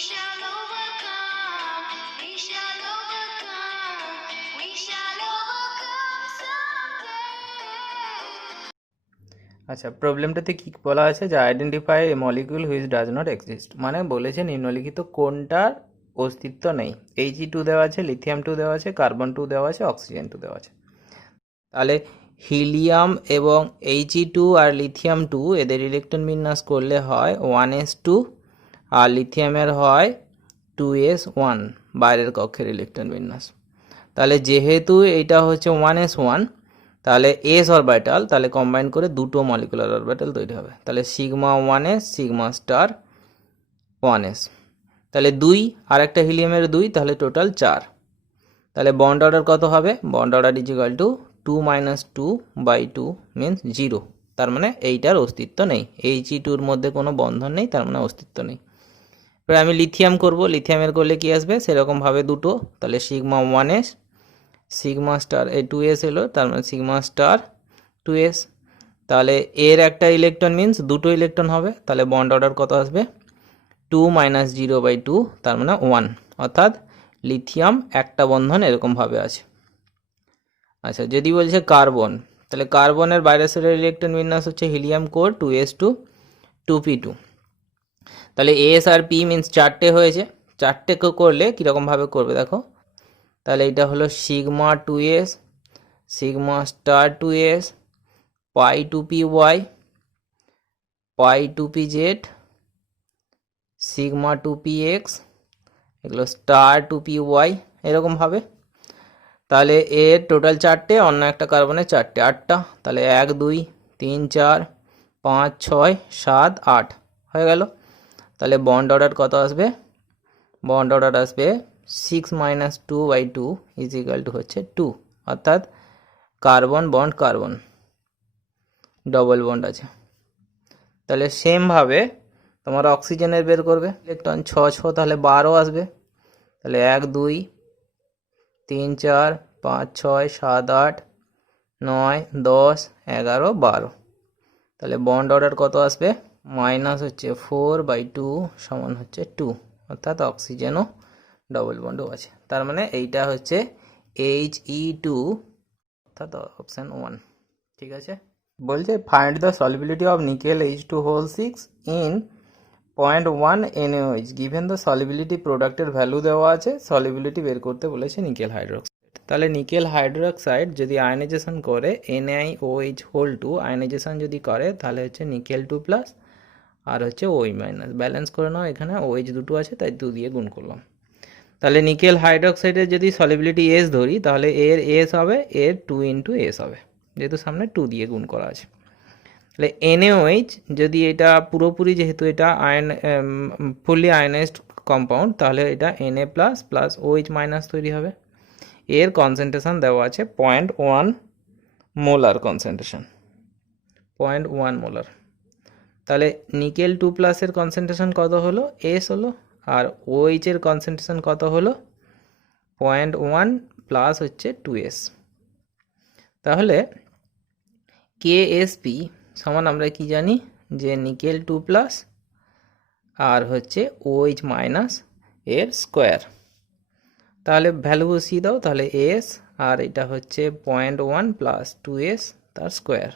shall overcome, we shall overcome, we shall overcome someday. আচ্ছা, প্রবলেমটাতে কি বলা আছে যে identify A molecule which does not exist, মানে বলেছে নিম্নলিখিত কোনটার অস্তিত্ব নেই। Ag2 দেওয়া আছে, লিথিয়াম 2 দেওয়া আছে, কার্বন 2 দেওয়া আছে, অক্সিজেন 2 দেওয়া আছে। তাহলে হিলিয়াম এবং Ag2 আর লিথিয়াম 2 এদের ইলেকট্রন বিন্যাস করলে হয় 1s2, আর লিথিয়ামের হয় 2s1, বাইরের কক্ষের ইলেকট্রন বিন্যাস। তাহলে যেহেতু এইটা হচ্ছে 1s1, তাহলে এস অরবিটাল, তাহলে কম্বাইন করে দুটো মলিকুলার অরবিটাল তৈরি হবে। তাহলে sigma 1s sigma star 1s, তাহলে 2 আর একটা হিলিয়ামের 2, তাহলে টোটাল 4। তাহলে বন্ড অর্ডার কত হবে? Bond order is equal two 2 - 2/2 means 0। তার মানে এইটার অস্তিত্ব নেই। Ag2-র মধ্যে কোনো বন্ধন নেই, তার মানে অস্তিত্ব নেই। এবার আমি লিথিয়াম করব, লিথিয়ামের করলে কি আসবে সেরকমভাবে দুটো, তাহলে সিগমা 1s সিগমা স্টার, এই 2s এলো, তার মানে সিগমা স্টার 2s। তাহলে এর একটা ইলেকট্রন মিনস দুটো ইলেকট্রন হবে, তাহলে বন্ড অর্ডার কত আসবে? 2 - 0/2, তার মানে 1, অর্থাৎ লিথিয়াম একটা বন্ধন এরকমভাবে আছে। আচ্ছা, যদি বলছে কার্বন, তাহলে কার্বনের বাইরের সাইডের ইলেকট্রন বিন্যাস হচ্ছে হিলিয়াম কোর 2s2 2p2। তাহলে এস আর পি মিনস চারটে হয়েছে, চারটে করলে কীরকমভাবে করবে দেখো। তাহলে এটা হলো sigma 2s sigma star 2s পাই 2py পাই 2pz সিগমা 2px, এগুলো স্টার 2py, এরকমভাবে। তাহলে এর টোটাল চারটে, অন্য একটা কার্বনের চারটে, 8টা। তাহলে 1 2 3 4 5 6 7 8 হয়ে গেল। তাহলে বন্ড অর্ডার কত আসবে? বন্ড অর্ডার আসবে 6 - 2/2 ইজ ইকুয়াল টু হচ্ছে 2, অর্থাৎ carbon bond carbon, double bond আছে। তাহলে সেমভাবে তোমার অক্সিজেনের বের করবে, ইলেকট্রন 6 6, তাহলে 12 আসবে। তাহলে 1 2 3 4 5 6 7 8 9 10 11 12। তাহলে বন্ড অর্ডার কত আসবে? মাইনাস হচ্ছে 4/2 সমান হচ্ছে 2, অর্থাৎ অক্সিজেনও ডবল বন্ডও আছে। তার মানে এইটা হচ্ছে He2, অর্থাৎ অপশান 1। ঠিক আছে, বলছে find the solubility of nickel H2O6 in 0.1 NaOH given the solubility, প্রোডাক্টের ভ্যালু দেওয়া আছে, সলিবিলিটি বের করতে বলেছে নিকেল হাইড্রোক্সাইড। তাহলে নিকেল হাইড্রোক্সাইড যদি আয়নাইজেশন করে NaOH2 আয়নাইজেশন যদি করে, তাহলে হচ্ছে নিকেল 2+ আর হচ্ছে OH-, ব্যালেন্স করে নাও, এখানে OH দুটো আছে তাই 2 দিয়ে গুণ করলাম। তাহলে নিকেল হাইড্রোক্সাইডের যদি সলিবিলিটি S ধরি, তাহলে এর S হবে, এর 2 × S হবে, যেহেতু সামনে 2 দিয়ে গুণ করা আছে। তাহলে NaOH যদি এটা পুরোপুরি, যেহেতু এটা ফুললি আয়নাইজড কম্পাউন্ড, তাহলে এটা Na+ OH- তৈরি হবে। এর কনসেন্ট্রেশন দেওয়া আছে 0.1 মোলার কনসেন্ট্রেশন, 0.1 মোলার। তাহলে নিকেল 2+ এর কনসেন্ট্রেশন কত হলো? S হলো, আর OH এর কনসেন্ট্রেশন কত হলো? 0.1 প্লাস হচ্ছে 2s। তাহলে KSP সমান আমরা কি জানি, যে নিকেল 2+ আর হচ্ছে OH- এর স্কোয়ার। তাহলে ভ্যালু বসিয়ে দাও, তাহলে S আর এটা হচ্ছে 0.1 প্লাস 2s তার স্কোয়ার।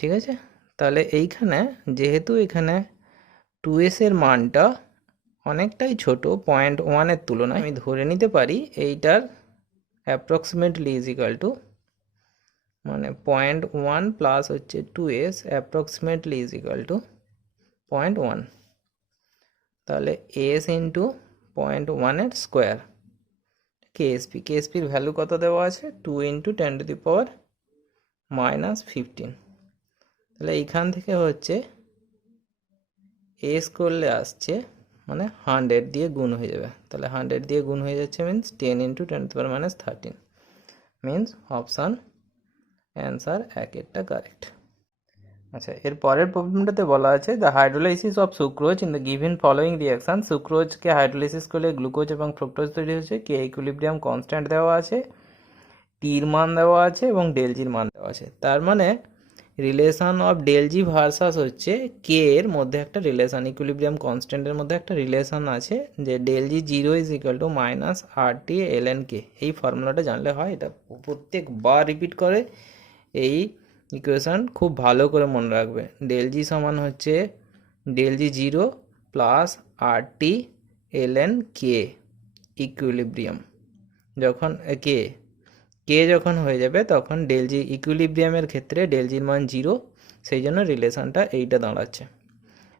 ঠিক আছে, তাহলে এইখানে যেহেতু এখানে 2s এর মানটা অনেকটাই ছোট 0.1-এর তুলনায়, আমি ধরে নিতে পারি এইটার অ্যাপ্রক্সিমেটলি ইজ ইকাল টু, মানে 0.1 প্লাস হচ্ছে 2s approximately is equal two 0.1। তাহলে s ইন্টু 0.1-এর স্কোয়ার কেএসপির ভ্যালু কত দেওয়া আছে? 2 × 10⁻⁻15। তাহলে এইখান থেকে হচ্ছে এস করলে আসছে, মানে 100 দিয়ে গুণ হয়ে যাবে। তাহলে 100 দিয়ে গুণ হয়ে যাচ্ছে মিনস 10 × 10⁻13, মিনস অপশান অ্যান্সার 1-এরটা কারেক্ট। আচ্ছা, এর পরের প্রবলেমটাতে বলা আছে the hydrolysis of sucrose in the given following reaction. সুক্রোজকে হাইড্রোলাইসিস করলে গ্লুকোজ এবং ফ্রুক্টোজ তৈরি হচ্ছে। কে ইকুইলিব্রিয়াম কনস্ট্যান্ট দেওয়া আছে, টির মান দেওয়া আছে এবং ডেলজির মান দেওয়া আছে। তার মানে relation of del G versus হচ্ছে কে এর মধ্যে একটা রিলেশন, ইকুইলিব্রিয়াম কনস্ট্যান্টের মধ্যে একটা রিলেশন আছে যে del G zero is equal to minus R T L N K. এই ফর্মুলাটা জানলে হয়, এটা প্রত্যেকবার রিপিট করে এই ইকুয়েশন খুব ভালো করে মনে রাখবে। ডেল জি সমান হচ্ছে ডেল জি জিরো প্লাস আর টি এল এন কে ইকুইলিব্রিয়াম। যখন কে কে যখন হয়ে যাবে তখন ডেল জি ইকুইলিব্রিয়ামের ক্ষেত্রে ডেল জির মান জিরো, সেই জন্য রিলেশনটা এইটা দাঁড়াচ্ছে।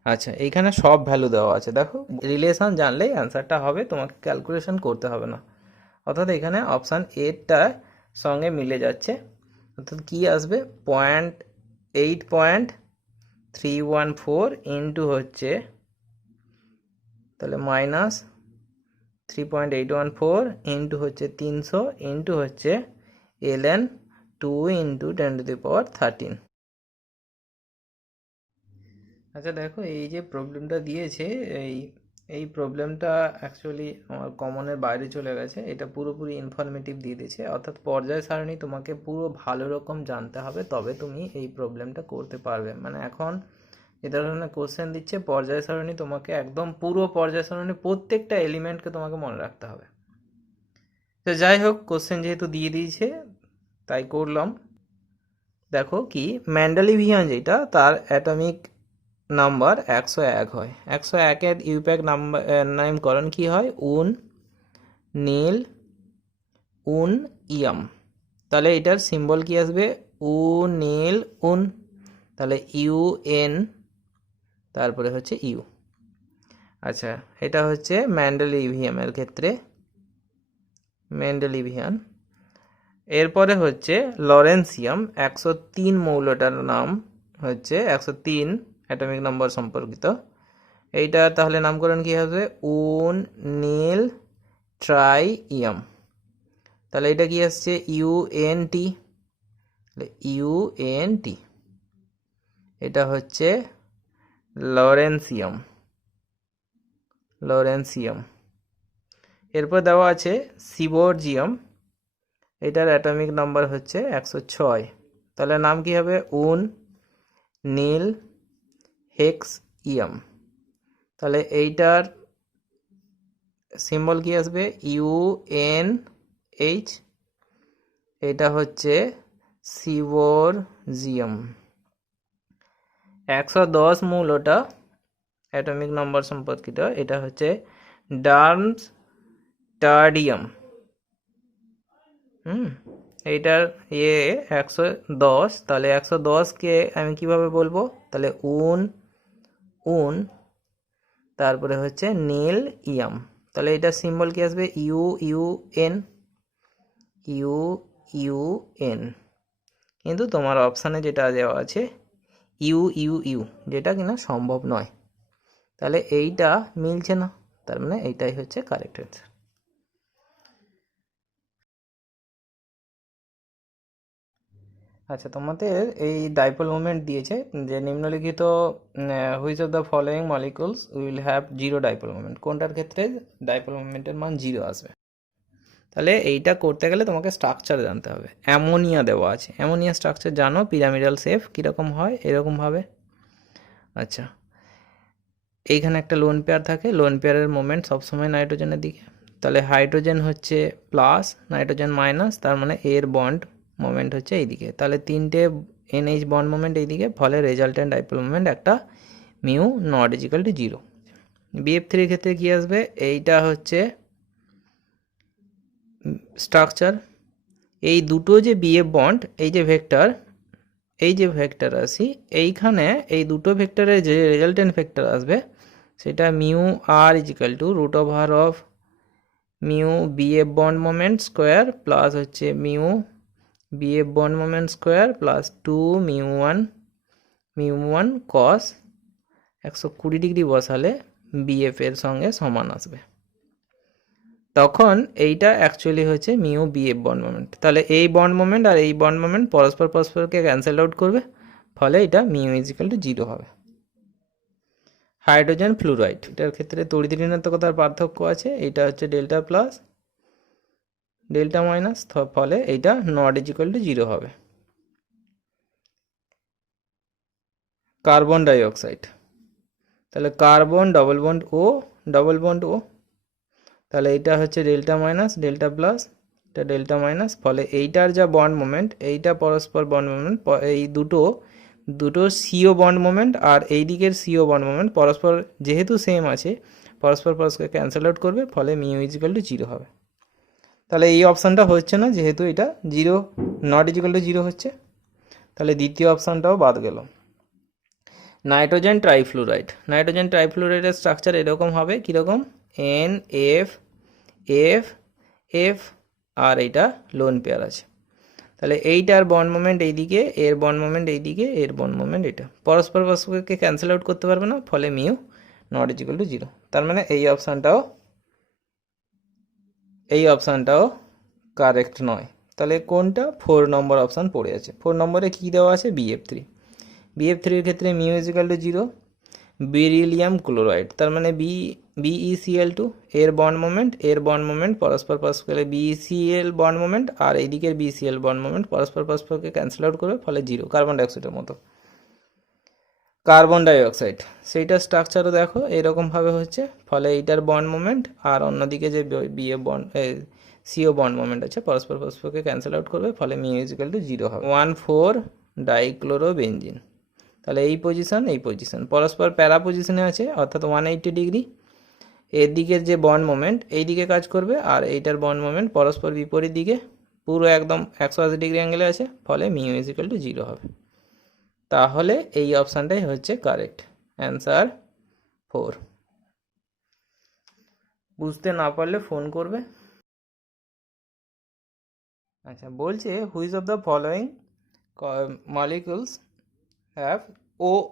আচ্ছা, এইখানে সব ভ্যালু দেওয়া আছে, দেখো রিলেশন জানলেই অ্যান্সারটা হবে, তোমাকে ক্যালকুলেশন করতে হবে না। অর্থাৎ এখানে অপশান এটার সঙ্গে মিলে যাচ্ছে। অর্থাৎ কী আসবে, 0.8.314 ইন্টু হচ্ছে তাহলে মাইনাস 3.814 ইন্টু হচ্ছে 300 ইন্টু হচ্ছে ln 2 ইন্টু 10⁻13। আচ্ছা দেখো, এই যে প্রবলেমটা দিয়েছে, এই প্রবলেমটা অ্যাকচুয়ালি আমার কমনের বাইরে চলে গেছে, এটা পুরোপুরি ইনফরমেটিভ দিয়ে দিয়েছে। অর্থাৎ পর্যায় সারণী তোমাকে পুরো ভালো রকম জানতে হবে, তবে তুমি এই প্রবলেমটা করতে পারবে। মানে এখন যে ধরনের কোশ্চেন দিচ্ছে পর্যায় সারণী তোমাকে একদম পুরো পর্যায় সারণী প্রত্যেকটা এলিমেন্টকে তোমাকে মনে রাখতে হবে। তো যাই হোক, কোশ্চেন যেহেতু দিয়ে দিয়েছে তাই করলাম। দেখো কি, মেন্ডেলিভিয়ান যেটা তার অ্যাটমিক নাম্বার 101 হয়। 101-এর ইউপ্যাক নাম্বার নামকরণ কি হয়, উন নীল উন ইয়াম। তাহলে এটার সিম্বল কি আসবে, উ নীল উন, তাহলে ইউ এন তারপরে হচ্ছে ইউ। আচ্ছা, এটা হচ্ছে মেন্ডেলিভিয়ামের ক্ষেত্রে, মেন্ডেলিভিয়ান। এরপরে হচ্ছে লরেন্সিয়াম, 103 মৌলটার নাম হচ্ছে 103 অ্যাটমিক নাম্বার সম্পর্কিত। এইটা তাহলে নামকরণ কি হবে, উন নীল ট্রাই ইয়াম। তাহলে এটা কি আসছে, ইউএনটি, ইউএনটি। এটা হচ্ছে লরেন্সিয়াম, লরেন্সিয়াম। এরপর দেওয়া আছে সিবোরজিয়াম, এটার অ্যাটমিক নাম্বার হচ্ছে 106। তাহলে নাম কি হবে, উন নীল হেক্স ইয়াম। তাহলে এইটার সিম্বল কি আসবে, ইউএনএইচ। এটা হচ্ছে সিবোরজিয়াম। 110 মৌলটা অ্যাটমিক নম্বর সম্পর্কিত, এটা হচ্ছে ডার্মস্টাডিয়াম। এইটার 110। তাহলে 110কে আমি কিভাবে বলবো, তাহলে উন উন তারপরে হচ্ছে নীল ইয়াম। তাহলে এটার সিম্বল কি আসবে, U U N, U U N. কিন্তু তোমার অপশানে যেটা দেওয়া আছে ইউ ইউ ইউ, যেটা কিনা সম্ভব নয়। তাহলে এইটা মিলছে না, তার মানে এইটাই হচ্ছে কারেক্ট অ্যান্সার। আচ্ছা, তোমাদের এই ডাইপোল মোমেন্ট দিয়েছে যে নিম্নলিখিত which of the following molecules will have zero dipole moment, কোনটার ক্ষেত্রে ডাইপোল মোমেন্টের মান জিরো আসবে। তাহলে এইটা করতে গেলে তোমাকে স্ট্রাকচার জানতে হবে। অ্যামোনিয়া দেওয়া আছে, অ্যামোনিয়া স্ট্রাকচার জানো, পিরামিডাল শেপ কীরকম হয়, এরকমভাবে। আচ্ছা, এইখানে একটা লোন পেয়ার থাকে, লোন পেয়ারের মোমেন্ট সবসময় নাইট্রোজেনের দিকে। তাহলে হাইড্রোজেন হচ্ছে প্লাস, নাইট্রোজেন মাইনাস, তার মানে এর বন্ড মোমেন্ট হচ্ছে এইদিকে। তাহলে তিনটে এনএইচ বন্ড মোমেন্ট এইদিকে, ফলে রেজাল্টেন্ট ডাইপোল মোমেন্ট একটা mu not equal to zero. বিএফ3 এর ক্ষেত্রে কী আসবে, এইটা হচ্ছে স্ট্রাকচার। এই দুটো যে বিএফ বন্ড, এই যে ভেক্টর, এই যে ভেক্টর আসি, এইখানে এই দুটো ভেক্টরের যে রেজাল্টেন্ট ভেক্টর আসবে সেটা মিউ আর equal to root over of mu BF bond moment square plus হচ্ছে mu BF bond moment square plus 2 mu one cos 120 degree বসালে বিএফ এর সঙ্গে সমান আসবে। তখন এইটা অ্যাকচুয়ালি হচ্ছে মিউ বিএফ বন্ড মোমেন্ট। তাহলে এই বন্ড মোমেন্ট আর এই বন্ড মোমেন্ট পরস্পরকে ক্যান্সেল আউট করবে, ফলে এটা মিউ ইজিক্যাল টু জিরো হবে। হাইড্রোজেন ফ্লুরাইড, এটার ক্ষেত্রে তড়িৎ ঋণাত্মকতার পার্থক্য আছে, এইটা হচ্ছে ডেল্টা প্লাস ডেল্টা মাইনাস, ফলে এইটা নট ইজিক্যাল টু জিরো হবে। কার্বন ডাইঅক্সাইড, তাহলে কার্বন ডবল বন্ড ও ডবল বন্ড ও, তাহলে এইটা হচ্ছে ডেল্টা মাইনাস ডেল্টা প্লাস, এটা ডেল্টা মাইনাস, ফলে এইটার যা বন্ড মোমেন্ট, এইটা পরস্পর বন্ড মোমেন্ট, এই দুটো সিও বন্ড মোমেন্ট আর এই দিকের সিও বন্ড মোমেন্ট পরস্পর যেহেতু সেম আছে, পরস্পর ক্যান্সেল আউট করবে, ফলে মিউ ইজিক্যাল টু জিরো হবে। তাহলে এই অপশানটা হচ্ছে না, যেহেতু এটা zero not equal to zero হচ্ছে, তাহলে দ্বিতীয় অপশানটাও বাদ গেল। নাইট্রোজেন ট্রাইফ্লুরাইডের স্ট্রাকচার এরকম হবে, কীরকম, N F F F R এইটা লোন পেয়ার আছে, তাহলে এইটার বন্ড মোমেন্ট এইদিকে, এর বন্ড মোমেন্ট এইদিকে, এর বন্ড মোমেন্ট এটা, পরস্পরকে ক্যান্সেল আউট করতে পারবে না, ফলে mu not equal to zero. তার মানে এই অপশানটাও কারেক্ট নয়। তাহলে কোনটা, 4 নম্বর অপশান পড়ে আছে। 4 নম্বরে কী দেওয়া আছে, BF3 ক্ষেত্রে mu equal to zero, beryllium chloride, তার মানে BeCl2 এর বন্ড মোমেন্ট পরস্পর BeCl বন্ড মোমেন্ট আর এইদিকের BeCl বন্ড মোমেন্ট পরস্পরকে ক্যান্সেল আউট করবে, ফলে জিরো, কার্বন ডাইঅক্সাইডের মতো। কার্বন ডাইঅক্সাইড সেইটার স্ট্রাকচারও দেখো এরকমভাবে হচ্ছে, ফলে এইটার বন্ড মোমেন্ট আর অন্যদিকে যে সিও বন্ড মোমেন্ট আছে পরস্পরকে ক্যান্সেল আউট করবে, ফলে মিউ ইজিক্যাল টু জিরো হবে। 1,4 ডাইক্লোরোবেনজিন, তাহলে এই পজিশন পরস্পর প্যারা পজিশনে আছে, অর্থাৎ 180 ডিগ্রি, এর দিকের যে বন্ড মোমেন্ট এই দিকে কাজ করবে আর এইটার বন্ড মোমেন্ট পরস্পর বিপরীত দিকে পুরো একদম 180 ডিগ্রি অ্যাঙ্গেলে আছে, ফলে মিউ ইজিক্যাল টু জিরো হবে। তাহলে এই অপশানটাই হচ্ছে কারেক্ট অ্যান্সার 4। বুঝতে না পারলে ফোন করবে। আচ্ছা, বলছে which of the following molecules have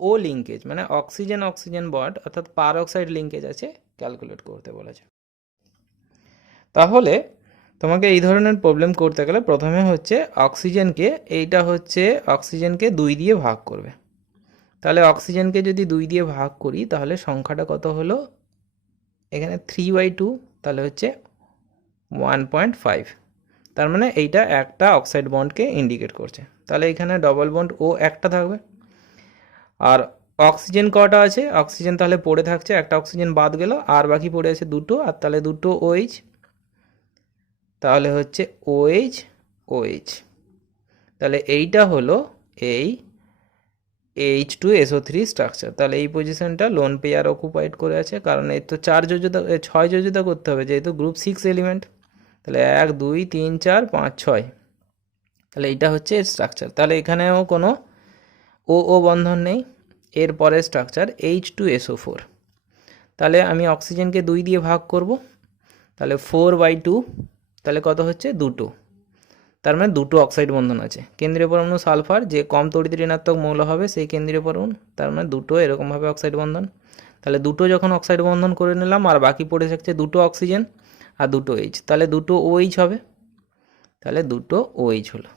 O linkage, মানে অক্সিজেন বন্ড অর্থাৎ পার অক্সাইড লিঙ্কেজ আছে, ক্যালকুলেট করতে বলেছে। তাহলে তোমাকে এই ধরনের প্রবলেম করতে গেলে প্রথমে হচ্ছে অক্সিজেনকে 2 দিয়ে ভাগ করবে। তাহলে অক্সিজেনকে যদি 2 দিয়ে ভাগ করি তাহলে সংখ্যাটা কত হলো, এখানে 3/2, তাহলে হচ্ছে 1.5, তার মানে এইটা একটা অক্সাইড বন্ডকে ইন্ডিকেট করছে। তাহলে এখানে ডবল বন্ড ও একটা থাকবে, আর অক্সিজেন কটা আছে, অক্সিজেন তাহলে পড়ে থাকছে, একটা অক্সিজেন বাদ গেল আর বাকি পড়ে আছে দুটো, আর তাহলে দুটো OH, তাহলে হচ্ছে OH, তাহলে এইটা হলো এই H2SO3 স্ট্রাকচার। তাহলে এই পজিশনটা লোন পেয়ার অকুপাইড করে আছে, কারণ এর তো 6 যোজ্যতা করতে হবে, যেহেতু গ্রুপ 6 এলিমেন্ট, তাহলে 1 2 3 4 5 6, তাহলে এইটা হচ্ছে এর স্ট্রাকচার। তাহলে এখানেও কোনো ও বন্ধন নেই। এর পরের স্ট্রাকচার H2SO4, তাহলে আমি অক্সিজেনকে 2 দিয়ে ভাগ করব, তাহলে 4/2, তাহলে কত হচ্ছে, 2, তার মানে 2 অক্সাইড বন্ধন আছে। কেন্দ্রীয় পরমাণু সালফার, যে কম তড়িৎ ঋণাত্মক মৌল হবে সেই কেন্দ্রীয় পরমাণু, তার মানে 2 এরকমভাবে অক্সাইড বন্ধন। তাহলে 2 যখন অক্সাইড বন্ধন করে নিলাম আর বাকি পড়ে থাকছে 2 অক্সিজেন আর 2 H, তাহলে 2 OH হবে, তাহলে 2 OH হলো।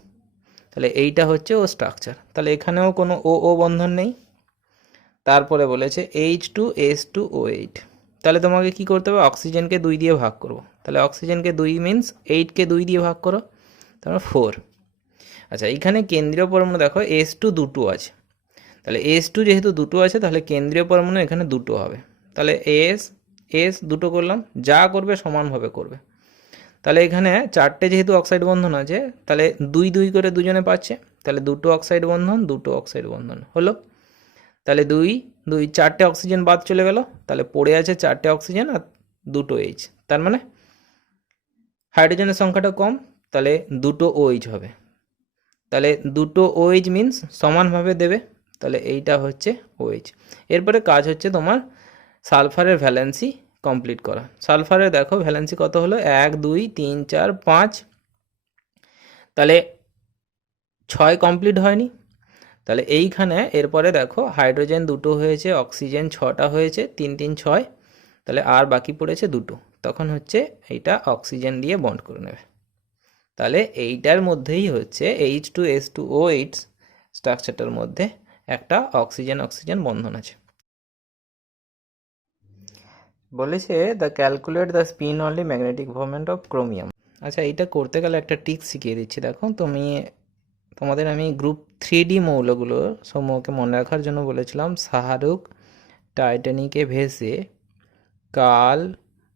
তাহলে এইটা হচ্ছে ও স্ট্রাকচার। তাহলে এখানেও কোনো ও বন্ধন নেই। তারপরে বলেছে H2S2O8, তাহলে তোমাকে কি করতে হবে, অক্সিজেনকে 2 দিয়ে ভাগ করব, তাহলে অক্সিজেনকে 2 মিন্স 8কে 2 দিয়ে ভাগ করো, তারপর 4। আচ্ছা, এইখানে কেন্দ্রীয় পরমাণু দেখো S2 দুটো আছে, তাহলে S2 যেহেতু দুটো আছে তাহলে কেন্দ্রীয় পরমাণু এখানে 2 হবে, তাহলে S 2 করলাম, যা করবে সমানভাবে করবে। তাহলে এখানে 4টে যেহেতু অক্সাইড বন্ধন আছে, তাহলে 2 করে দুজনে পাচ্ছে, তাহলে 2 অক্সাইড বন্ধন হলো। তাহলে 2 4টে অক্সিজেন বাদ চলে গেল, তাহলে পড়ে আছে 4টে অক্সিজেন আর 2 H, তার মানে হাইড্রোজেনের সংখ্যাটা কম, তাহলে 2 OH হবে। তাহলে 2 OH মিন্স সমানভাবে দেবে, তাহলে এইটা হচ্ছে OH। এরপরে কাজ হচ্ছে তোমার সালফারের ভ্যালেন্সি কমপ্লিট করা। সালফারের দেখো ভ্যালেন্সি কত হলো, 1 2 3 4 5, তাহলে 6 কমপ্লিট হয়নি। তাহলে এইখানে এরপরে দেখো হাইড্রোজেন 2 হয়েছে, অক্সিজেন 6টা হয়েছে, 3 3 6, তাহলে আর বাকি পড়েছে 2, তখন হচ্ছে এইটা অক্সিজেন দিয়ে বন্ড করে নেবে। তাহলে এইটার মধ্যেই হচ্ছে H2S2O8 স্ট্রাকচারটার মধ্যে একটা অক্সিজেন বন্ধন আছে। বলেছে the calculate the spin only magnetic moment of chromium. আচ্ছা, এইটা করতে গেলে একটা ট্রিক শিখিয়ে দিচ্ছি, দেখো তুমি তোমাদের আমি গ্রুপ 3D মৌলগুলো সমূহকে মনে রাখার জন্য বলেছিলাম। শাহরুখ টাইটানিকে ভেসে, কাল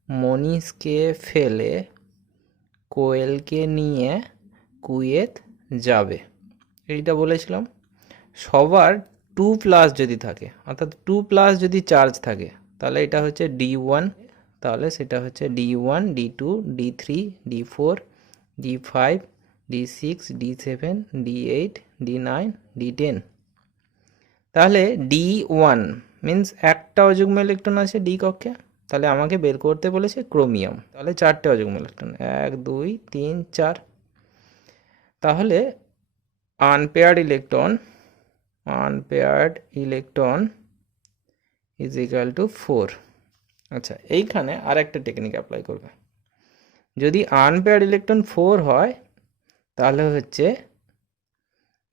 মনীষকে ফেলে, কোয়েলকে নিয়ে কুয়েত যাবে, এইটা বলেছিলাম। সবার 2+ যদি থাকে, অর্থাৎ 2+ যদি চার্জ থাকে, তাহলে এটা হচ্ছে D1, তাহলে সেটা হচ্ছে D1, D2, D3, D4, D5, D6, D7, D8, D9, D10। তাহলে D1 মিন্স একটা অযুগ্ম ইলেকট্রন আছে ডি কক্ষে, তাহলে আমাকে বের করতে বলেছে ক্রোমিয়াম, তাহলে 4টে অযুগ্ম ইলেকট্রন, 1 2 3 4। তাহলে unpaired electron is equal two 4। আচ্ছা, এইখানে আর একটা টেকনিক অ্যাপ্লাই করবে। যদি আনপেয়ার্ড ইলেকট্রন 4 হয়, তাহলে হচ্ছে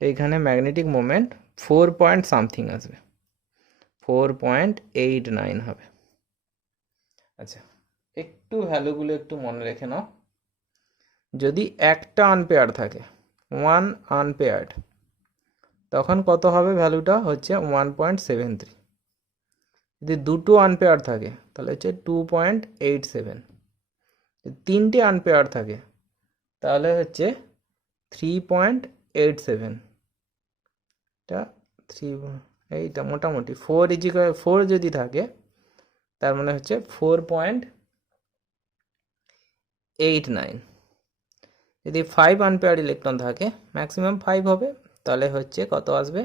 এইখানে ম্যাগনেটিক মোমেন্ট 4 পয়েন্ট সামথিং আসবে, 4.89 হবে। আচ্ছা, একটু ভ্যালুগুলো একটু মনে রেখে নাও। যদি একটা আনপেয়ার্ড থাকে, 1 আনপেয়ার্ড, তখন কত হবে? ভ্যালুটা হচ্ছে 1.73। যদি দুটো আনপেয়ার্ড থাকে, তাহলে হচ্ছে 2.87। তিনটে আনপেয়ার্ড থাকে, তাহলে হচ্ছে 3.87। এটা 3, এইটা মোটামুটি 4 যদি থাকে, তার মানে হচ্ছে 4.89। যদি 5 আনপেয়ার্ড ইলেকট্রন থাকে, ম্যাক্সিমাম 5 হবে, তাহলে হচ্ছে কত আসবে?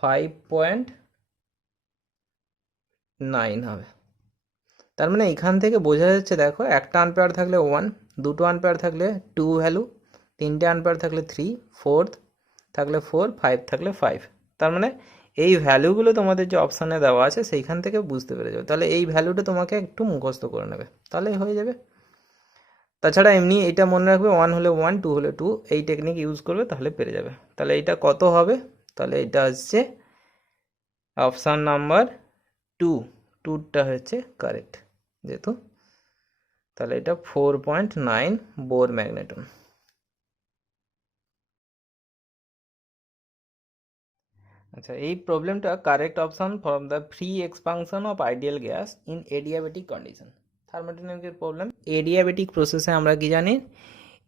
5.9 হবে। তার মানে এখান থেকে বোঝা যাচ্ছে, দেখো, একটা আনপেয়ার থাকলে 1, দুটো আনপেয়ার থাকলে 2 ভ্যালু, তিনটে আনপেয়ার থাকলে 3, 4 থাকলে 4, 5 থাকলে 5। তার মানে এই ভ্যালুগুলো তোমাদের যে অপশানে দেওয়া আছে সেইখান থেকে বুঝতে পেরে যাবে। তাহলে এই ভ্যালুটা তোমাকে একটু মুখস্থ করে নেবে, তাহলেই হয়ে যাবে। তাছাড়া এমনি এটা মনে রাখবে, 1 হলে 1, 2 হলে 2, এই টেকনিক ইউজ করবে, তাহলে পেরে যাবে। তাহলে এইটা কত হবে? তাহলে এটা হচ্ছে অপশান নাম্বার 2, 2টা হচ্ছে কারেক্ট যেহেতু। তাহলে এটা 4.9 বোর ম্যাগনেটন। আচ্ছা, এই প্রবলেমটা correct option from the free expansion of ideal gas in adiabatic condition. থার্মোডাইনামিক্সের প্রবলেম। এডিয়াবেটিক প্রসেসে আমরা কি জানি?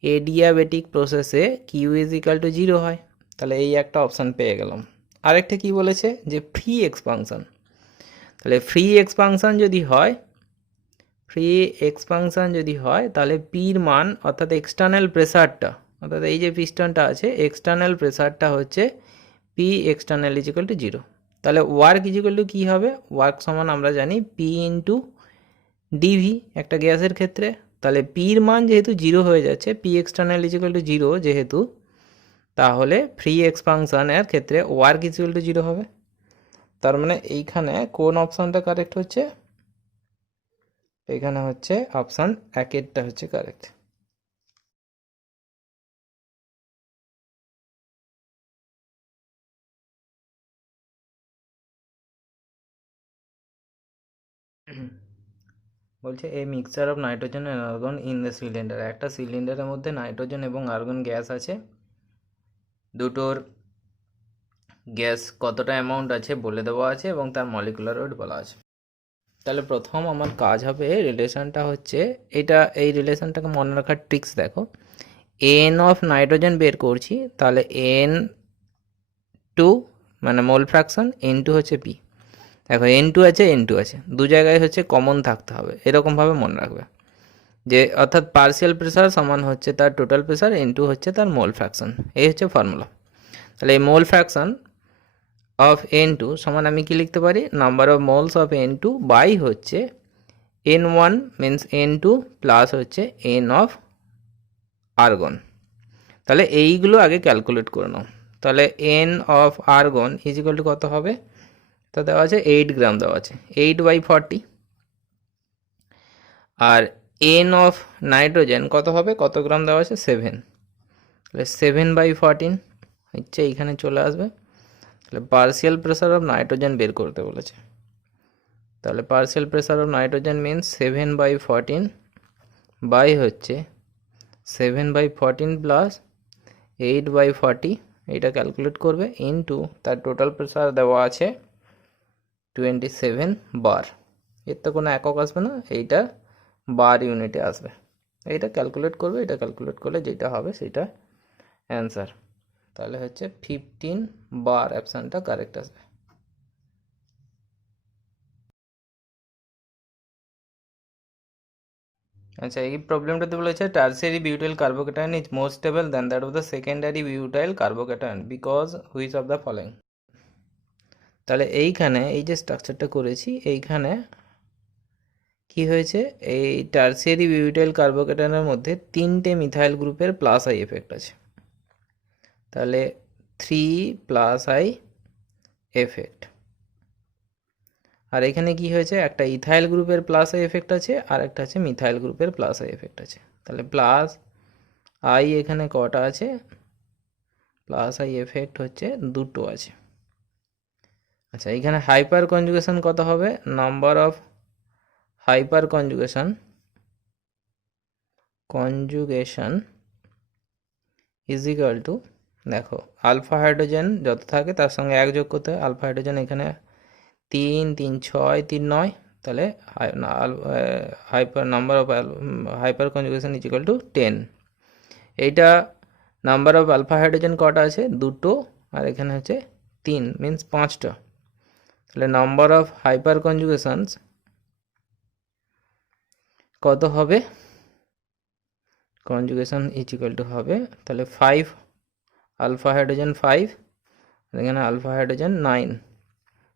এডিয়াবেটিক প্রসেসে কিউ ইজ ইকাল টু 0 হয়। তাহলে এই একটা অপশান পেয়ে গেলাম। আরেকটা কি বলেছে? যে ফ্রি এক্সপানশন। তাহলে ফ্রি এক্সপানশন যদি হয়, তাহলে পির মান, অর্থাৎ এক্সটার্নাল প্রেসারটা, অর্থাৎ এই যে পিস্টনটা আছে, এক্সটার্নাল প্রেসারটা হচ্ছে P external is equal two 0। তাহলে ওয়ার্ক ইজ ইকুয়াল টু কী হবে? ওয়ার্ক সমান আমরা জানি পি ইন্টু ডিভি একটা গ্যাসের ক্ষেত্রে। তাহলে পির মান যেহেতু 0 হয়ে যাচ্ছে, P external is equal two 0 যেহেতু, তাহলে ফ্রি এক্সপানশনের ক্ষেত্রে ওয়ার্ক ইজ ইকুয়াল টু 0 হবে। তার মানে এইখানে কোন অপশানটা কারেক্ট হচ্ছে? এখানে হচ্ছে অপশান 1টা হচ্ছে কারেক্ট। বলছে এ mixture of nitrogen and argon in the cylinder. একটা সিলিন্ডারের মধ্যে নাইট্রোজেন এবং আর্গন গ্যাস আছে, দুটোর গ্যাস কতটা অ্যামাউন্ট আছে বলে দেওয়া আছে এবং তার মলিকুলার ওয়েট বলা আছে। তাহলে প্রথম আমার কাজ হবে, রিলেশনটা হচ্ছে এটা, এই রিলেশনটাকে মনে রাখার ট্রিক্স দেখো। এন অফ নাইট্রোজেন বের করছি, তাহলে N2 মানে মোল ফ্র্যাকশন, N2 হচ্ছে পি। দেখো N2 আছে, N2 আছে, দু জায়গায় হচ্ছে কমন থাকতে হবে, এরকমভাবে মনে রাখবে যে, অর্থাৎ পার্শিয়াল প্রেসার সমান হচ্ছে তার টোটাল প্রেসার, N2 হচ্ছে তার মোল ফ্র্যাকশন। এই হচ্ছে ফর্মুলা। তাহলে এই মোল ফ্র্যাকশন অফ N2 সমান আমি কি লিখতে পারি? Number of moles of N2 by হচ্ছে N1 মিন্স N2 প্লাস হচ্ছে N অফ আর্গন। তাহলে এইগুলো আগে ক্যালকুলেট করে নাও। তাহলে N of argon is equal to কত হবে? তা দেওয়া আছে 8 গ্রাম দেওয়া আছে, 8/40। আর N অফ নাইট্রোজেন কত হবে? কত গ্রাম দেওয়া আছে? 7। তাহলে 7/14 হচ্ছে এইখানে চলে আসবে। তাহলে পার্শিয়াল প্রেসার অফ নাইট্রোজেন বের করতে বলেছে। তাহলে partial pressure of nitrogen means 7/14 by হচ্ছে 7/14 প্লাস 8/40 এটা ক্যালকুলেট করবে ইনটু তার টোটাল প্রেসার দেওয়া আছে 27 বার। এর তো কোনো একক আসবে না, এইটা বার ইউনিটে আসবে। এইটা ক্যালকুলেট করবে, এটা ক্যালকুলেট করলে যেটা হবে সেটা অ্যান্সার। তাহলে হচ্ছে 15 বার, অপশানটা কারেক্ট আসবে। আচ্ছা, এই প্রবলেমটাতে বলেছে tertiary butyl carbocation is more stable than that of the secondary butyl carbocation because which of the following. তাহলে এইখানে এই যে স্ট্রাকচারটা করেছি, এইখানে কি হয়েছে, এই টার্সিয়ারি বিউটাইল কার্বোক্যাটায়নের মধ্যে 3টে মিথাইল গ্রুপের প্লাস আই এফেক্ট আছে। তাহলে 3+I এফেক্ট। আর এখানে কি হয়েছে, একটা ইথাইল গ্রুপের প্লাস আই এফেক্ট আছে আর একটা আছে মিথাইল গ্রুপের প্লাস আই এফেক্ট আছে। তাহলে প্লাস আই এখানে কটা আছে, প্লাস আই এফেক্ট হচ্ছে দুটো আছে। আচ্ছা, এখানে হাইপার কনজুগেশন কত হবে, number of hyper conjugation is equal two, দেখো আলফা হাইড্রোজেন যত থাকে তার সঙ্গে এক যোগ করতে হয়। আলফা হাইড্রোজেন এখানে 3, 3, 6, 3, 9, তাহলে hyper number of hyper conjugation is equal two 10। এইটা নাম্বার অফ আলফা হাইড্রোজেন কটা আছে, দুটো, আর এখানে হচ্ছে 3, মিন্স 5টা। তাহলে নাম্বার অফ হাইপার কনজুগেশনস কত হবে, কনজুগেশন ইজ ইকুয়াল টু হবে তাহলে 5 আলফা হাইড্রোজেন 5, এখানে আলফা হাইড্রোজেন 9,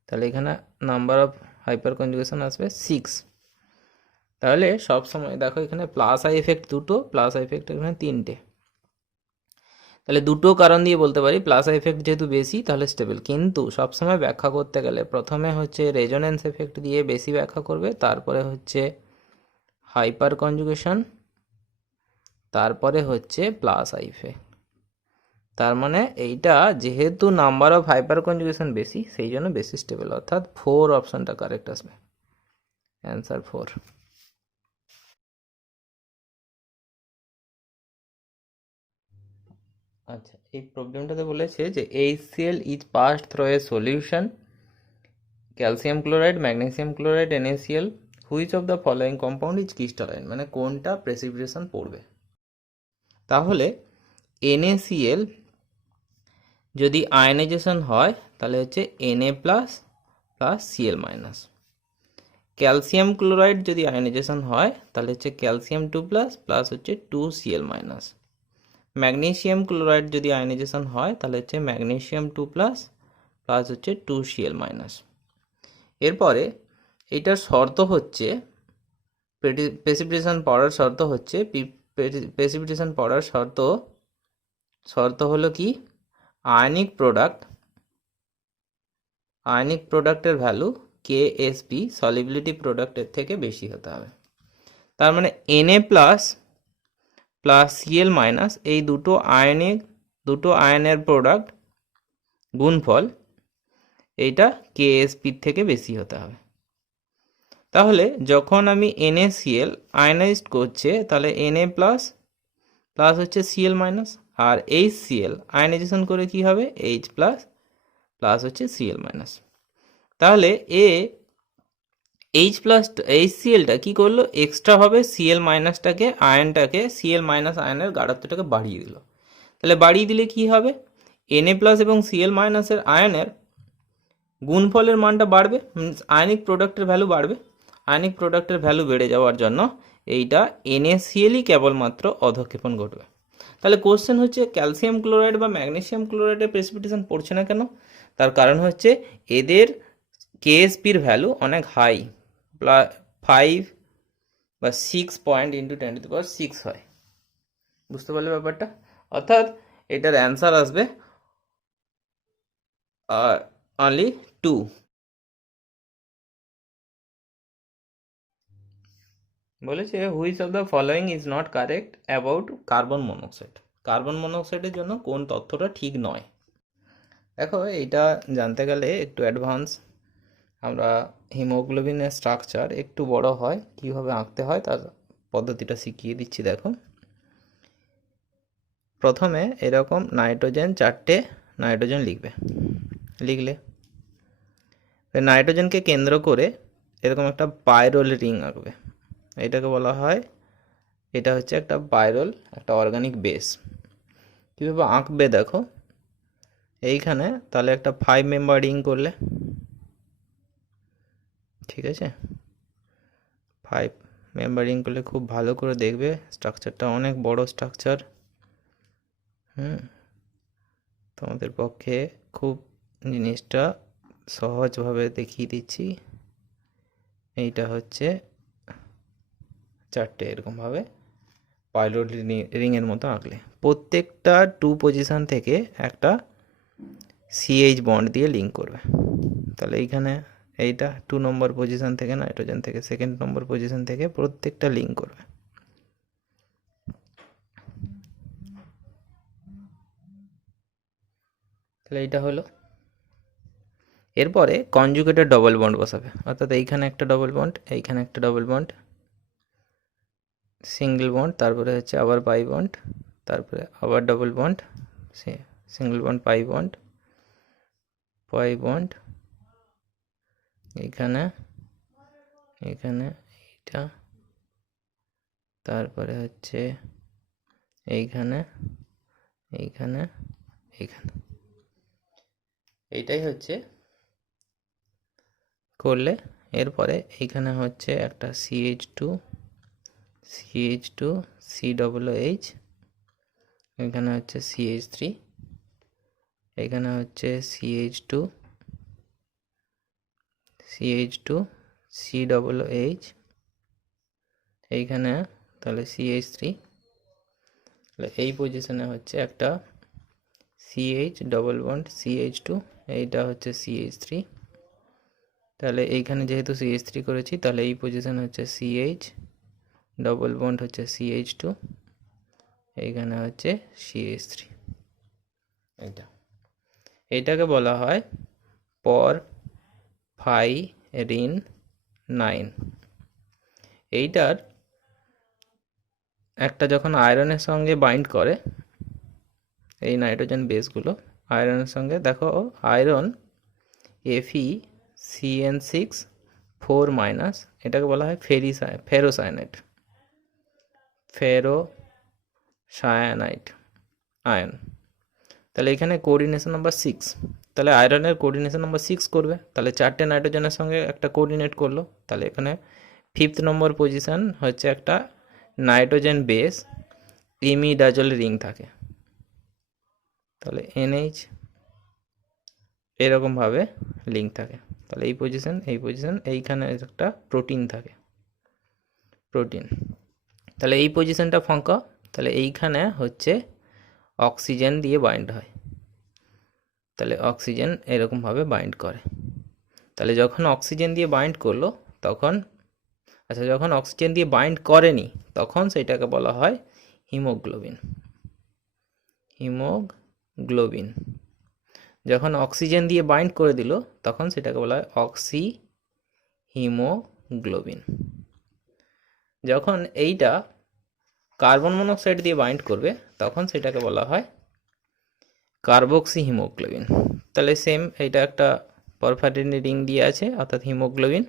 তাহলে এখানে নাম্বার অফ হাইপার কনজুগেশন আসবে 6। তাহলে সব সময় দেখো এখানে প্লাস আই এফেক্ট দুটো, প্লাস আই এফেক্ট এখানে 3টে। তাহলে দুটো কারণ দিয়ে বলতে পারি প্লাস আই এফেক্ট যেহেতু বেশি তাহলে স্টেবল, কিন্তু সবসময় ব্যাখ্যা করতে গেলে প্রথমে হচ্ছে রেজোনেন্স এফেক্ট দিয়ে বেশি ব্যাখ্যা করবে, তারপরে হচ্ছে হাইপার কনজুগেশন, তারপরে হচ্ছে প্লাস আই এফেক্ট। তার মানে এইটা যেহেতু নাম্বার অফ হাইপার কনজুগেশন বেশি সেই জন্য বেশি স্টেবল, অর্থাৎ 4 অপশনটা কারেক্ট আসবে, অ্যান্সার 4। আচ্ছা, এই প্রবলেমটাতে বলেছে যে HCl is passed through a solution calcium chloride, magnesium chloride, NaCl, which of the following compound is crystalline, মানে কোনটা প্রেসিপিটেশন পড়বে। তাহলে NaCl যদি আয়নাইজেশন হয় তাহলে হচ্ছে Na plus plus Cl minus. Calcium chloride যদি আয়নাইজেশন হয় তাহলে হচ্ছে ক্যালসিয়াম 2 প্লাস প্লাস হচ্ছে 2Cl মাইনাস। ম্যাগনেসিয়াম ক্লোরাইড যদি আয়নাইজেশন হয় তাহলে হচ্ছে ম্যাগনেসিয়াম 2 প্লাস প্লাস হচ্ছে 2Cl মাইনাস। এরপরে এইটার শর্ত হচ্ছে প্রেসিপিটেশন পড়ার শর্ত হচ্ছে প্রেসিপিটেশন পড়ার শর্ত হলো কি, আয়নিক প্রোডাক্টের ভ্যালু KSP সলিবিলিটি প্রোডাক্টের থেকে বেশি হতে হবে। তার মানে Na plus plus Cl minus এই দুটো আয়নের প্রোডাক্ট গুণফল এইটা KSP থেকে বেশি হতে হবে। তাহলে যখন আমি NaCl আয়নাইজড করছে তাহলে Na প্লাস প্লাস হচ্ছে Cl মাইনাস, আর HCl আয়নাইজেশন করে কি হবে H প্লাস প্লাস হচ্ছে Cl মাইনাস। তাহলে HClটা কি করলো, এক্সট্রা হবে Cl মাইনাসটাকে আয়নটাকে Cl মাইনাস আয়নের গাঢ়ত্বটাকে বাড়িয়ে দিল। তাহলে বাড়িয়ে দিলে কি হবে, Na প্লাস এবং Cl মাইনাসের আয়নের গুণফলের মানটা বাড়বে, মিনস আয়নিক প্রোডাক্টের ভ্যালু বাড়বে। আয়নিক প্রোডাক্টের ভ্যালু বেড়ে যাওয়ার জন্য এইটা NaClই কেবলমাত্র অধঃক্ষেপণ ঘটবে। তাহলে কোশ্চেন হচ্ছে ক্যালসিয়াম ক্লোরাইড বা ম্যাগনেসিয়াম ক্লোরাইডের প্রেসিপিটেশন পড়ছে না কেন, তার কারণ হচ্ছে এদের KSPর ভ্যালু অনেক হাই, 5 বা 6 পয়েন্ট ইন্টু 10⁶ হয়। বুঝতে পারলে ব্যাপারটা, অর্থাৎ এটার অ্যান্সার আসবে অনলি 2। বলেছে which of the following is not correct about carbon monoxide. Carbon মনোক্সাইডের জন্য কোন তথ্যটা ঠিক নয়। দেখো এইটা জানতে গেলে একটু অ্যাডভান্স, আমরা হিমোগ্লোবিনের স্ট্রাকচার একটু বড় হয় কীভাবে আঁকতে হয় তার পদ্ধতিটা শিখিয়ে দিচ্ছি। দেখো প্রথমে এরকম নাইট্রোজেন 4টে নাইট্রোজেন লিখলে নাইট্রোজেনকে কেন্দ্র করে এরকম একটা পাইরোল রিং আঁকবে। এটাকে বলা হয়, এটা হচ্ছে একটা পাইরোল, একটা অর্গানিক বেস। কীভাবে আঁকবে দেখো, এইখানে তাহলে একটা 5 মেম্বার রিং করলে, ঠিক আছে, 5 মেম্বার রিং করলে খুব ভালো করে দেখবে, স্ট্রাকচারটা অনেক বড় স্ট্রাকচার। তোমাদের পক্ষে খুব জিনিসটা সহজভাবে দেখিয়ে দিচ্ছি। এইটা হচ্ছে 4টে এরকমভাবে পাইলট রিংয়ের মতো আঁকলে, প্রত্যেকটা 2 পজিশন থেকে একটা সিএইচ বন্ড দিয়ে লিঙ্ক করবে। তাহলে এইখানে এইটা 2 নম্বর পজিশন থেকে, নাইট্রোজেন থেকে 2nd নম্বর পজিশন থেকে প্রত্যেকটা লিঙ্ক করবে। তাহলে এইটা হলো। এরপরে কনজুগেটেড ডবল বন্ড বসাবে, অর্থাৎ এইখানে একটা ডবল বন্ড, এইখানে একটা ডবল বন্ড, সিঙ্গেল বন্ড, তারপরে হচ্ছে আবার পাই বন্ড, তারপরে আবার double bond, single bond, pi bond, এইখানে এইখানে এইটা, তারপরে হচ্ছে এইখানে এইখানে এইখানে, এইটাই হচ্ছে করলে। এরপরে এইখানে হচ্ছে একটা CH2 COOH, এখানে হচ্ছে CH3, এখানে হচ্ছে CH2 COOH, এইখানে তাহলে CH3, তাহলে এই পজিশনে হচ্ছে একটা CH ডবল বন্ড CH2, এইটা হচ্ছে CH3, তাহলে এইখানে যেহেতু CH3 করেছি, তাহলে এই পজিশন হচ্ছে CH ডবল বন্ড হচ্ছে CH2, এইখানে হচ্ছে CH3। এইটাকে বলা হয় পরফাইরিন 9। এইটার একটা যখন আয়রনের সঙ্গে বাইন্ড করে, এই নাইট্রোজেন বেসগুলো আয়রনের সঙ্গে, দেখো আয়রন FeCN6 4-, এটাকে বলা হয় ফেরোসায়ানাইড আয়ন। তাহলে এখানে কোঅর্ডিনেশন নাম্বার 6, তাহলে আয়রনের কোঅর্ডিনেশন নাম্বার 6 করবে, তাহলে 4টে নাইট্রোজেনের সঙ্গে একটা কোঅর্ডিনেট করলো, তাহলে এখানে 5th নম্বর পজিশন হচ্ছে একটা নাইট্রোজেন বেস ইমিডাজল রিং থাকে, তাহলে NH এরকমভাবে লিঙ্ক থাকে। তাহলে এই পজিশন এইখানে একটা প্রোটিন থাকে, তাহলে এই পজিশনটা ফাঁকা, তাহলে এইখানে হচ্ছে অক্সিজেন দিয়ে বাইন্ড হয়, তাহলে অক্সিজেন এরকমভাবে বাইন্ড করে। তাহলে যখন অক্সিজেন দিয়ে বাইন্ড করলো তখন, যখন অক্সিজেন দিয়ে বাইন্ড করেনি তখন সেটাকে বলা হয় হিমোগ্লোবিন। যখন অক্সিজেন দিয়ে বাইন্ড করে দিল তখন সেটাকে বলা হয় অক্সিহিমোগ্লোবিন। যখন এইটা কার্বন মনোক্সাইড দিয়ে বাইন্ড করবে তখন সেটাকে বলা হয় কার্বক্সি হিমোগ্লোবিন। তাহলে সেম, এইটা একটা পরফাইরিন রিং দিয়ে আছে, অর্থাৎ হিমোগ্লোবিন,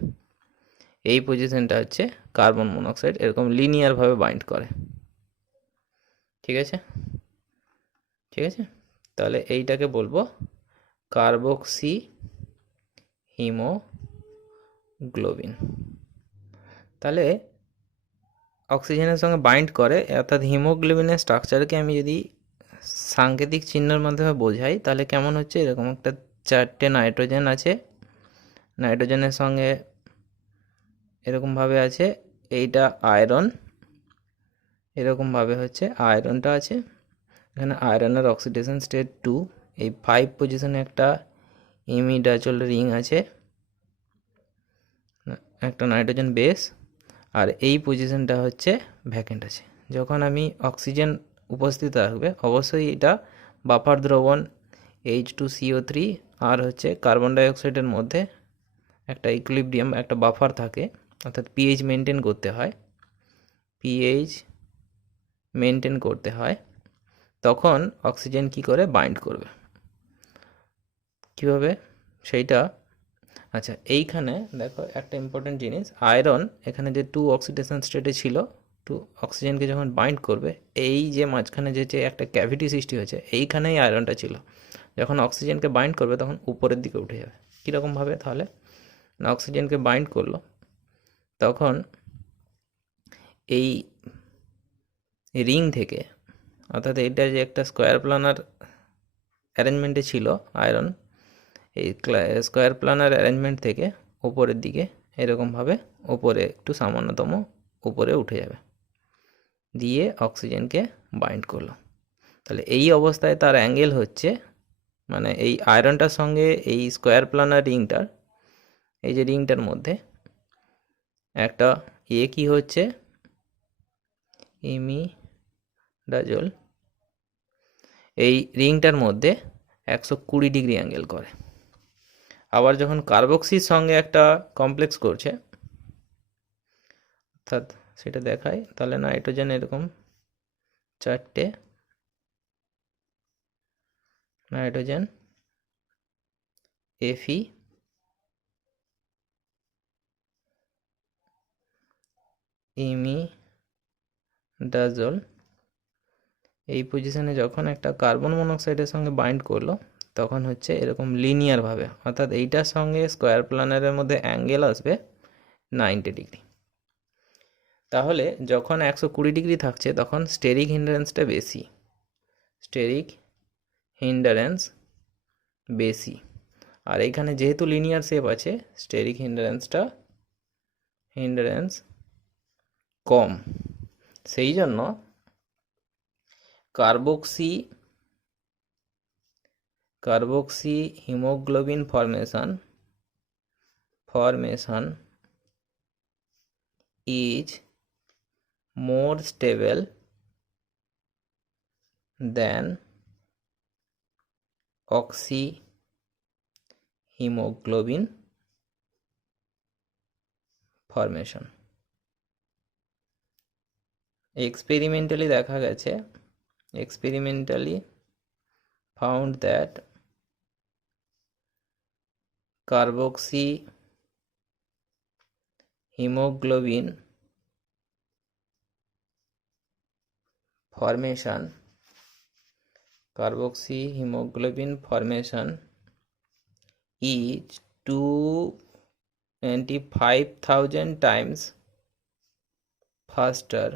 এই পজিশনটা হচ্ছে কার্বন মনোক্সাইড, এরকম লিনিয়ারভাবে বাইন্ড করে। ঠিক আছে, তাহলে এইটাকে বলবো কার্বক্সি হিমোগ্লোবিন। তাহলে অক্সিজেনের সঙ্গে বাইন্ড করে, অর্থাৎ হিমোগ্লোবিনের স্ট্রাকচারকে আমি যদি সাংকেতিক চিহ্নের মাধ্যমে বোঝাই তাহলে কেমন হচ্ছে, এরকম একটা 4টে নাইট্রোজেন আছে, নাইট্রোজেনের সঙ্গে এরকমভাবে আছে, এইটা আয়রন, এরকমভাবে হচ্ছে আয়রনটা আছে, এখানে আয়রনের অক্সিডেশন স্টেট 2, এই 5 পজিশনে একটা ইমিডাজল রিং আছে, একটা নাইট্রোজেন বেস, আর এই পজিশনটা হচ্ছে ভ্যাকেন্ট আছে। যখন আমি অক্সিজেন উপস্থিত থাকবে অবশ্যই এটা বাফার দ্রবণ H2CO3 আর হচ্ছে কার্বন ডাইঅক্সাইডের মধ্যে একটা ইকুইলিব্রিয়াম, একটা বাফার থাকে, অর্থাৎ pH মেনটেন করতে হয়, তখন অক্সিজেন কি করে বাইন্ড করবে, কীভাবে সেইটা। আচ্ছা, এইখানে দেখো একটা ইম্পর্টেন্ট জিনিস, আয়রন এখানে যে 2 অক্সিডেশন স্টেটে ছিল, 2 অক্সিজেনকে যখন বাইন্ড করবে, এই যে মাঝখানে যে একটা ক্যাভিটি সৃষ্টি হয়েছে, এইখানেই আয়রনটা ছিল। যখন অক্সিজেনকে বাইন্ড করবে তখন উপরের দিকে উঠে যাবে। কীরকমভাবে তাহলে, না অক্সিজেনকে বাইন্ড করলো, তখন এই রিং থেকে, অর্থাৎ এইটা যে একটা স্কোয়ার প্লানার অ্যারেঞ্জমেন্টে ছিল আয়রন, এই স্কোয়ার প্লানার অ্যারেঞ্জমেন্ট থেকে উপরের দিকে এরকমভাবে উপরে একটু সামান্যতম উপরে উঠে যাবে, দিয়ে অক্সিজেনকে বাইন্ড করলো। তাহলে এই অবস্থায় তার অ্যাঙ্গেল হচ্ছে, মানে এই আয়রনটার সঙ্গে এই স্কোয়ার প্লানার রিংটার, এই যে রিংটার মধ্যে একটা কি হচ্ছে, ইমিডাজোল, এই রিংটার মধ্যে 120 ডিগ্রি অ্যাঙ্গেল করে। আবার যখন কার্বক্সির সঙ্গে একটা কমপ্লেক্স করছে, অর্থাৎ সেটা দেখায়, তাহলে নাইট্রোজেন এরকম 4টে নাইট্রোজেন Fe, ইমিডাজোল, এই পজিশনে যখন একটা কার্বন মনোক্সাইডের সঙ্গে বাইন্ড করলো, তখন হচ্ছে এরকম লিনিয়ারভাবে, অর্থাৎ এইটার সঙ্গে স্কোয়ার প্লানারের মধ্যে অ্যাঙ্গেল আসবে 90 ডিগ্রি। তাহলে যখন 120 ডিগ্রি থাকছে তখন স্টেরিক হিন্ডারেন্সটা বেশি, স্টেরিক হিন্ডারেন্স বেশি। আর এইখানে যেহেতু লিনিয়ার শেপ আছে, স্টেরিক হিন্ডারেন্স কম। সেই জন্য carboxy haemoglobin formation is more stable than oxyhemoglobin formation. experimentally দেখা গেছে, experimentally found that carboxyhemoglobin formation is 25,000 times faster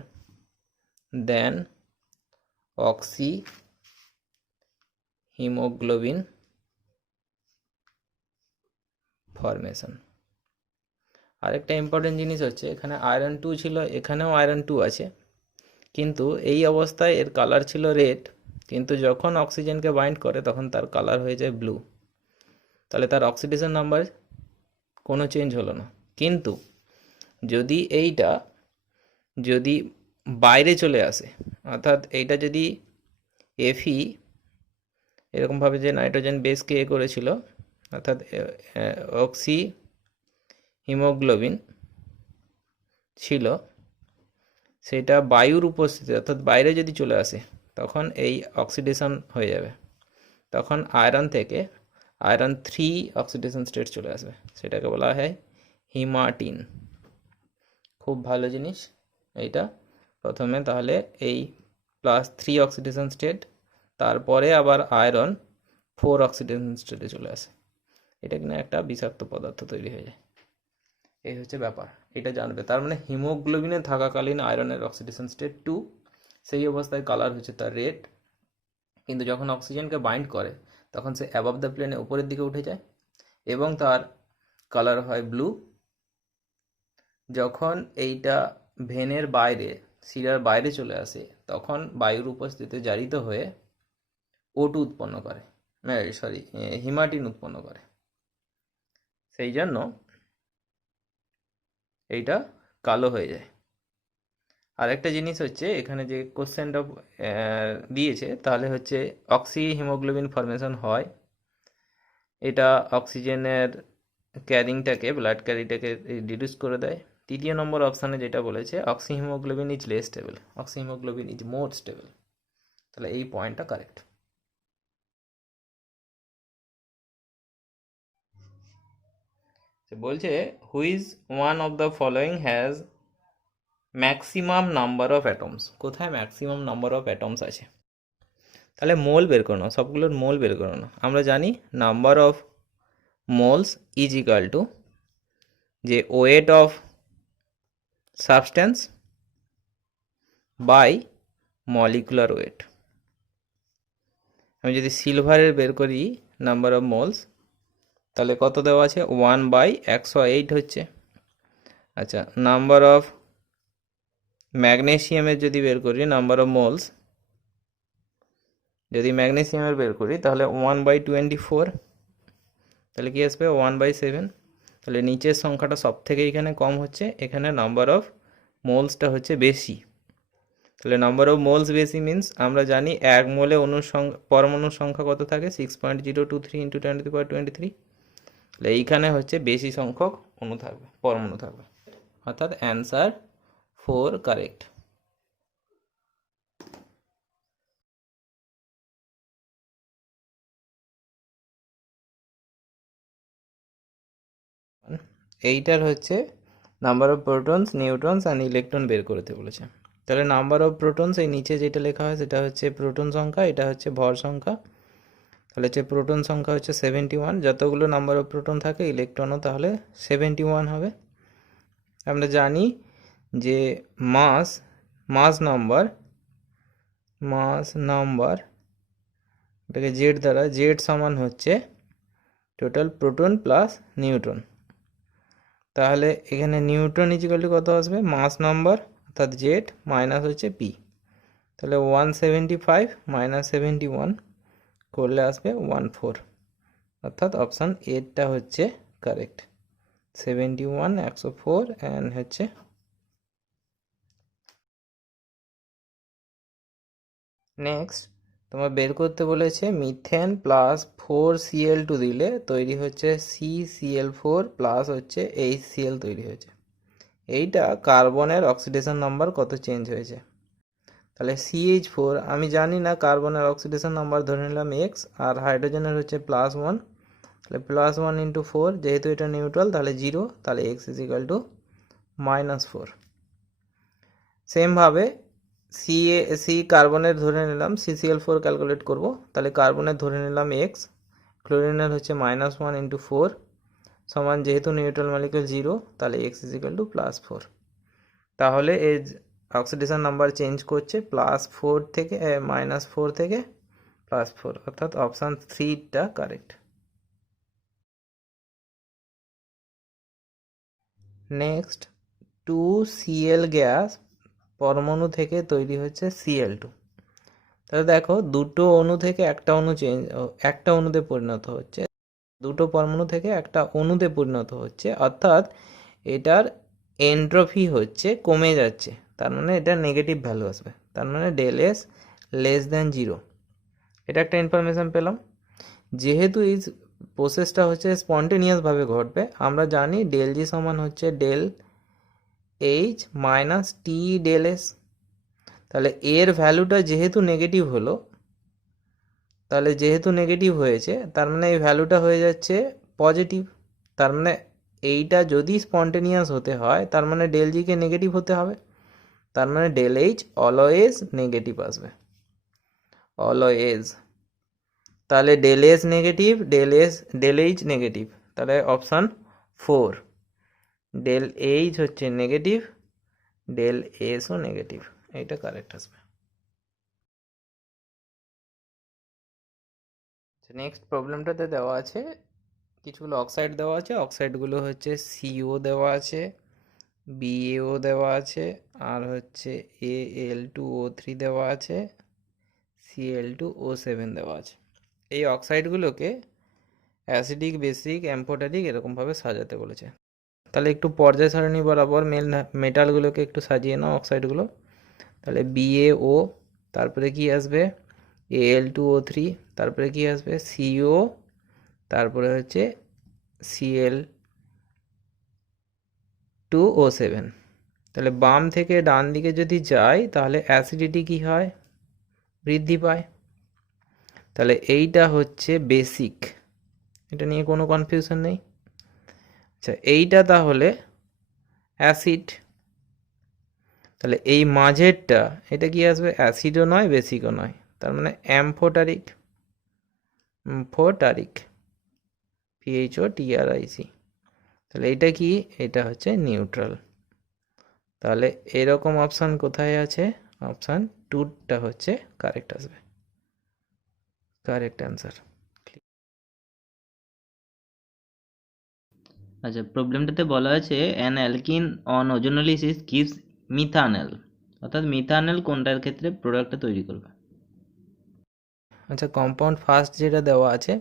than oxyhemoglobin formation. আরেকটা ইম্পর্টেন্ট জিনিস হচ্ছে, এখানে আয়রন 2 ছিল, এখানেও আয়রন 2 আছে, কিন্তু এই অবস্থায় এর কালার ছিল রেড, কিন্তু যখন অক্সিজেনকে বাইন্ড করে তখন তার কালার হয়ে যায় ব্লু। তাহলে তার অক্সিডেশন নাম্বার কোনো চেঞ্জ হলো না। কিন্তু যদি বাইরে চলে আসে, অর্থাৎ এইটা যদি Fe এরকমভাবে যে নাইট্রোজেন বেসকে করেছিল, অর্থাৎ অক্সি হিমোগ্লোবিন ছিল, সেটা বায়ুর উপস্থিতি, অর্থাৎ বাইরে যদি চলে আসে, তখন এই অক্সিডেশন হয়ে যাবে। তখন আয়রন থেকে আয়রন 3 অক্সিডেশন স্টেট চলে আসবে, সেটাকে বলা হয় হিমাটিন। খুব ভালো জিনিস এইটা। প্রথমে তাহলে এই +3 অক্সিডেশন স্টেট, তারপরে আবার আয়রন 4 অক্সিডেশন স্টেটে চলে আসে, এটা কিনা একটা বিষাক্ত পদার্থ তৈরি হয়ে যায়। এই হচ্ছে ব্যাপার, এটা জানবে। তার মানে হিমোগ্লোবিনে থাকাকালীন আয়রনের অক্সিডেশন স্টেট 2, সেই অবস্থায় কালার হচ্ছে তার রেড, কিন্তু যখন অক্সিজেনকে বাইন্ড করে তখন সে অ্যাবভ দ্য প্লেনে উপরের দিকে উঠে যায় এবং তার কালার হয় ব্লু। যখন এইটা ভেনের বাইরে, শিরার বাইরে চলে আসে, তখন বায়ুর উপস্থিতিতে জারিত হয়ে O2 উৎপন্ন করে, হিমাটিন উৎপন্ন করে। সেই জন্য এইটা কালো হয়ে যায়। আর একটা জিনিস হচ্ছে, এখানে যে কোশ্চেনটা দিয়েছে, তাহলে হচ্ছে অক্সি হিমোগ্লোবিন ফরমেশন হয়, এটা অক্সিজেনের ক্যারিংটাকে, ব্লাড ক্যারিটাকে রিডিউস করে দেয়। তৃতীয় নম্বর অপশানে যেটা বলেছে, oxy haemoglobin is less stable, oxy haemoglobin is more stable. তাহলে এই পয়েন্টটা কারেক্ট। বলছে which one of the following has maximum number of atoms, কোথায় ম্যাক্সিমাম নাম্বার অফ অ্যাটমস আছে। তাহলে মোল বের করো না, সবগুলোর মোল বের করো না। আমরা জানি number of moles is equal to যে weight of substance by molecular weight. আমি যদি সিলভারের বের করি নাম্বার অফ মোলস, তাহলে কত দেওয়া আছে 1/108 হচ্ছে। আচ্ছা, নাম্বার অফ ম্যাগনেসিয়ামের যদি বের করি নাম্বার অফ মোলস, যদি ম্যাগনেসিয়ামের বের করি তাহলে 1/24, তাহলে কি আসবে 1/7। তাহলে নিচের সংখ্যাটা সব থেকে এখানে কম হচ্ছে, এখানে নাম্বার অফ মোলসটা হচ্ছে বেশি। তাহলে নাম্বার অফ মোলস বেশি মিন্স আমরা জানি এক মোলে পরমাণুর সংখ্যা কত থাকে 6.023 × 10⁻23। তাহলে এইখানে হচ্ছে বেশি সংখ্যক অণু থাকবে, পরমাণু থাকবে, অর্থাৎ অ্যান্সার 4 কারেক্ট। এইটার হচ্ছে number of protons, neutrons and electron বের করতে বলেছে। তাহলে নাম্বার অফ প্রোটনস এই নিচে যেটা লেখা হয় সেটা হচ্ছে প্রোটন সংখ্যা, এটা হচ্ছে ভর সংখ্যা। তাহলে হচ্ছে প্রোটন সংখ্যা হচ্ছে 71, যতগুলো নাম্বার অফ প্রোটন থাকে ইলেকট্রনও তাহলে 71 হবে। আমরা জানি যে মাস নাম্বার এটাকে জেড দ্বারা, জেড সমান হচ্ছে টোটাল প্রোটন প্লাস নিউট্রন। তাহলে এখানে নিউট্রন ইজিক্যাল টু কত আসবে, মাস নাম্বার অর্থাৎ জেড মাইনাস হচ্ছে পি। তাহলে 175 - 71 করলে আসবে 14, অর্থাৎ অপশান এরটা হচ্ছে কারেক্ট। 71 104 অ্যান্ড হচ্ছে নেক্সট তোমার বের করতে বলেছে মিথেন প্লাস 4Cl2 দিলে তৈরি হচ্ছে CCl4 প্লাস হচ্ছে HCl তৈরি হয়েছে। এইটা কার্বনের অক্সিডেশন নাম্বার কত চেঞ্জ হয়েছে। তাহলে CH4 আমি জানি না, কার্বনের অক্সিডেশন নাম্বার ধরে নিলাম x, আর হাইড্রোজেনের হচ্ছে +1, তাহলে +1 × 4, যেহেতু এটা নিউট্রাল তাহলে 0, তাহলে x = -4। সেমভাবে কার্বনের ধরে নিলাম CCl4 ক্যালকুলেট করব, তাহলে কার্বনের ধরে নিলাম x, ক্লোরিনের হচ্ছে -1 × 4 সমান, যেহেতু নিউট্রাল মলিকিউল 0, তাহলে x = +4। তাহলে এর অক্সিডেশন নাম্বার চেঞ্জ করছে +4 থেকে -4 থেকে +4, অর্থাৎ অপশান 3টা কারেক্ট। নেক্সট 2Cl গ্যাস পরমাণু থেকে তৈরি হচ্ছে Cl2। তাহলে দেখো দুটো অণু থেকে একটা অণুতে পরিণত হচ্ছে, দুটো পরমাণু থেকে একটা অণুতে পরিণত হচ্ছে, অর্থাৎ এটার এন্ট্রপি হচ্ছে কমে যাচ্ছে, তার মানে এটা নেগেটিভ ভ্যালু আসবে, তার মানে ΔS <0। এটা একটা ইনফরমেশন পেলাম। যেহেতু এই প্রসেসটা হচ্ছে স্পন্টেনিয়াসভাবে ঘটবে, আমরা জানি ΔG সমান হচ্ছে ΔH - T ΔS। তাহলে এর ভ্যালুটা যেহেতু নেগেটিভ হলো, তাহলে যেহেতু নেগেটিভ হয়েছে তার মানে এই ভ্যালুটা হয়ে যাচ্ছে পজিটিভ। তার মানে এইটা যদি স্পন্টেনিয়াস হতে হয় তার মানে ΔGকে নেগেটিভ হতে হবে, তার মানে ΔH অলওয়েজ নেগেটিভ আসবে, অলওয়েজ। তাহলে ΔS নেগেটিভ, ΔH নেগেটিভ, তাহলে অপশান 4, ΔH হচ্ছে নেগেটিভ, ΔSও নেগেটিভ, এইটা কারেক্ট আসবে। নেক্সট প্রবলেমটাতে দেওয়া আছে কিছুগুলো অক্সাইড দেওয়া আছে, অক্সাইডগুলো হচ্ছে CO দেওয়া আছে, BaO দেওয়া আছে, আর হচ্ছে Al2O3 দেওয়া আছে, Cl2O7 দেওয়া আছে। এই অক্সাইডগুলোকে অ্যাসিডিক, বেসিক, অ্যাম্ফোটারিক এরকমভাবে সাজাতে বলেছে। তাহলে একটু পর্যায় সারণী বরাবর মেটালগুলোকে একটু সাজিয়ে নাও, অক্সাইডগুলো। তাহলে BaO, তারপরে কি আসবে Al2O3, তারপরে কি আসবে CO, তারপরে হচ্ছে Cl2O7। তাহলে বাম থেকে ডান দিকে যদি যাই তাহলে অ্যাসিডিটি কি হয়, বৃদ্ধি পায়। তাহলে এইটা হচ্ছে বেসিক, এটা নিয়ে কোনো কনফিউশন নেই। আচ্ছা, এইটা তাহলে অ্যাসিড, তাহলে এই মাঝেরটা এটা কি আসবে? অ্যাসিডও নয় বেসিকও নয়, তার মানে অ্যাম্ফোটারিক, ফোটারিক, PHOTRIC। তাহলে এটা কি? এটা হচ্ছে নিউট্রাল। তাহলে এরকম অপশান কোথায় আছে? অপশান 2টা হচ্ছে কারেক্ট আসবে, কারেক্ট অ্যান্সার। আচ্ছা, প্রবলেমটাতে বলা আছে an alkene on ozonolysis gives methanol, অর্থাৎ মিথানল কোনটার ক্ষেত্রে প্রোডাক্টটা তৈরি করবে? আচ্ছা, কম্পাউন্ড ফার্স্ট যেটা দেওয়া আছে,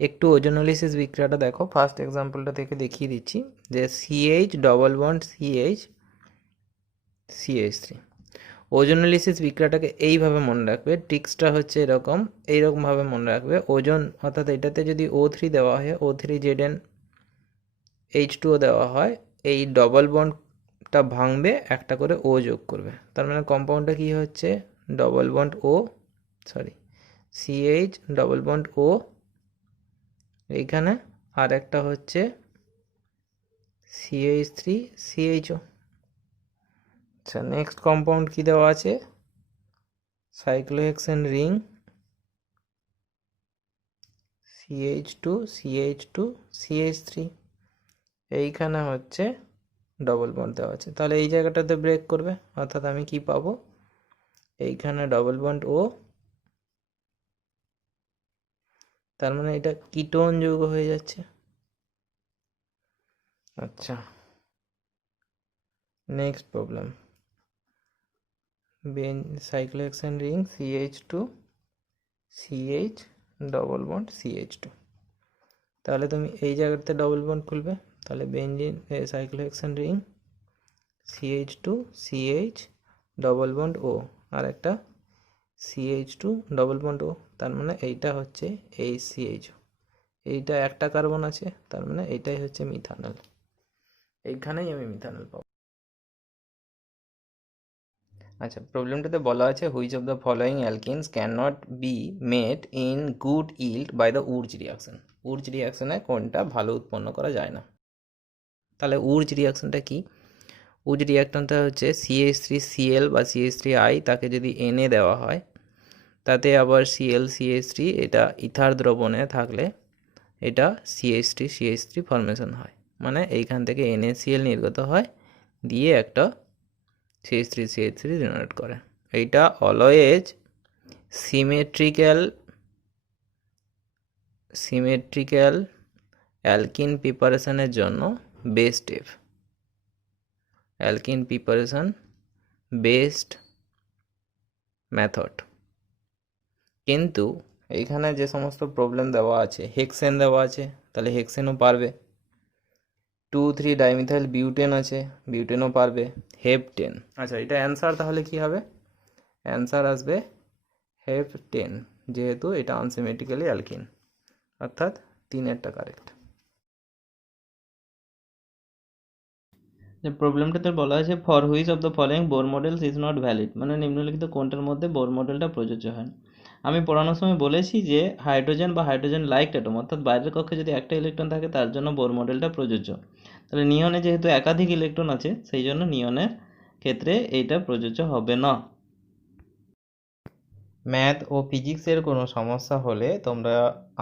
একটু ওজোনোলিসিস বিক্রিয়াটা দেখো। ফার্স্ট এক্সাম্পলটা থেকে দেখিয়ে দিচ্ছি যে CH double bond CH CH3। ওজোনোলিসিস বিক্রিয়াটাকে এইভাবে মনে রাখবে, ট্রিক্সটা হচ্ছে এইরকমভাবে মনে রাখবে। ওজন অর্থাৎ এটাতে যদি O3 দেওয়া হয়, O3Zn H2O দেওয়া হয়, এই ডবল বন্ডটা ভাঙবে, একটা করে O যোগ করবে। তার মানে কম্পাউন্ডটা কি হচ্ছে? Double bond O, sorry CH double bond O, এইখানে আর একটা হচ্ছে CH3 CHO। আচ্ছা, নেক্সট কম্পাউন্ড কি দেওয়া আছে? Cyclohexane ring CH2 CH2 CH3, এইখানে হচ্ছে ডবল বন্ড দেওয়া আছে। তাহলে এই জায়গাটাতে ব্রেক করবে, অর্থাৎ আমি কি পাবো? এইখানে ডবল বন্ড O, তার মানে এটা কিটোন যৌগ হয়ে যাচ্ছে। আচ্ছা, next problem, cyclohexane ring CH2 CH double bond CH2। তাহলে তুমি এই জায়গাতে ডবল বন্ড খুলবে, তাহলে benzene cyclohexane ring CH2 CH double bond O, আর একটা CH2 ডবল বন্ড O, তার মানে এইটা হচ্ছে HCHO। এইটা একটা কার্বন আছে, তার মানে এইটাই হচ্ছে মিথানল। এইখানেই আমি মিথানল পাবো। আচ্ছা, প্রবলেমটাতে বলা আছে which of the following alkenes can not be made in good yield by the Wurtz reaction. Wurtz রিয়াকশনে কোনটা ভালো উৎপন্ন করা যায় না? তাহলে উর্জ রিয়াকশনটা কি? উর্জ রিয়াকশনটা হচ্ছে CH3Cl বা CH3I, তাকে যদি Na দেওয়া হয়, তাতে আবার ClCH3, এটা ইথার দ্রবণে থাকলে এটা CH3CH3 ফর্মেশন হয়, মানে এইখান থেকে NaCl নির্গত হয়, দিয়ে একটা CH3CH3 জেনারেট করে। এইটা অলওয়েজ সিমেট্রিক্যাল অ্যালকিন প্রিপারেশনের জন্য best step, alkyne preparation best method. কিন্তু এইখানে যে সমস্ত প্রবলেম দেওয়া আছে, হেক্সেন দেওয়া আছে, তাহলে হেক্সেনও পারবে। 2,3 ডাইমিথাইল বিউটেন আছে, বিউটেনও পারবে। হেপটেন, আচ্ছা এটা অ্যান্সার তাহলে কি হবে? অ্যান্সার আসবে হেপটেন, যেহেতু এটা আনসিমেট্রিক্যালি অ্যালকিন, অর্থাৎ 3এরটা কারেক্ট। যে প্রবলেমটাতে বলা আছে for which of the following Bohr models is not valid, মানে নিম্নলিখিত কোনটার মধ্যে বোর মডেলটা প্রযোজ্য হয়? আমি পড়ানোর সময় বলেছি যে হাইড্রোজেন বা হাইড্রোজেন লাইক অ্যাটম, অর্থাৎ বাইরের কক্ষে যদি একটা ইলেকট্রন থাকে তার জন্য বোর মডেলটা প্রযোজ্য। তাহলে নিয়নে যেহেতু একাধিক ইলেকট্রন আছে, সেই জন্য নিয়নের ক্ষেত্রে এইটা প্রযোজ্য হবে না। ম্যাথ ও ফিজিক্সের কোনো সমস্যা হলে তোমরা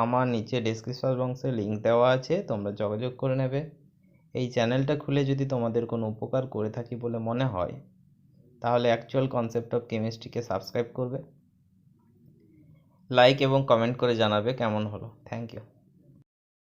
আমার নিচে ডেসক্রিপশন বক্সে লিঙ্ক দেওয়া আছে, তোমরা যোগাযোগ করে নেবে। এই চ্যানেলটা খুলে যদি তোমাদের কোনো উপকার করে থাকি বলে মনে হয়, তাহলে অ্যাকচুয়াল কনসেপ্ট অফ কেমিস্ট্রিকে সাবস্ক্রাইব করবে, লাইক এবং কমেন্ট করে জানাবে কেমন হলো। Thank you.